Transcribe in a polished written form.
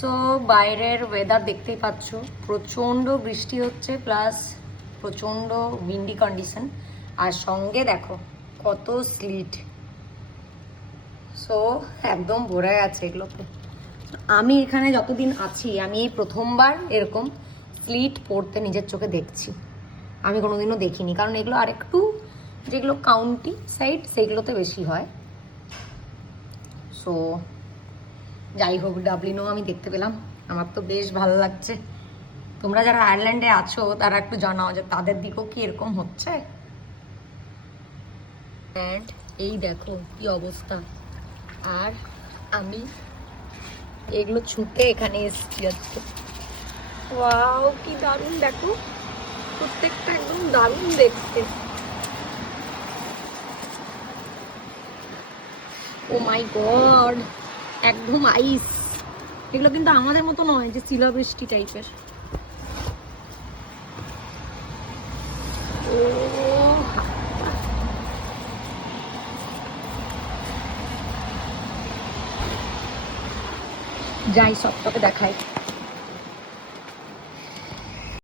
So বাইরের weather দেখতেই পাচ্ছ, প্রচণ্ড বৃষ্টি হচ্ছে প্লাস প্রচণ্ড উইন্ডি কন্ডিশন, আর সঙ্গে দেখো কত স্লিট। সো একদম ভরে গেছে এগুলোতে। আমি এখানে যতদিন আছি আমি এই প্রথমবার এরকম স্লিট পড়তে নিজের চোখে দেখছি। আমি কোনোদিনও দেখিনি, কারণ এগুলো আরেকটু যেগুলো কাউন্টি সাইড সেগুলোতে বেশি হয়। সো যাই হোক, ডাবলিনও আমি দেখতে পেলাম, আমার তো বেশ ভালো লাগছে। তোমরা যারা আয়ারল্যান্ডে আছো তারা একটু জানাও যে তাদের দিকেও কি এরকম হচ্ছে। অ্যান্ড এই দেখো কি অবস্থা, আর আমি এগুলো ছুটে এখানে এসেছি আজকে। ওয়াও কি দারুণ, দেখো প্রত্যেকটা একদম দারুণ দেখতে। ও মাই গড, একদম আইস। এগুলো কিন্তু আমাদের মতো নয় যে শিলাবৃষ্টি টাইপের। ও যাই সব তোকে দেখাই।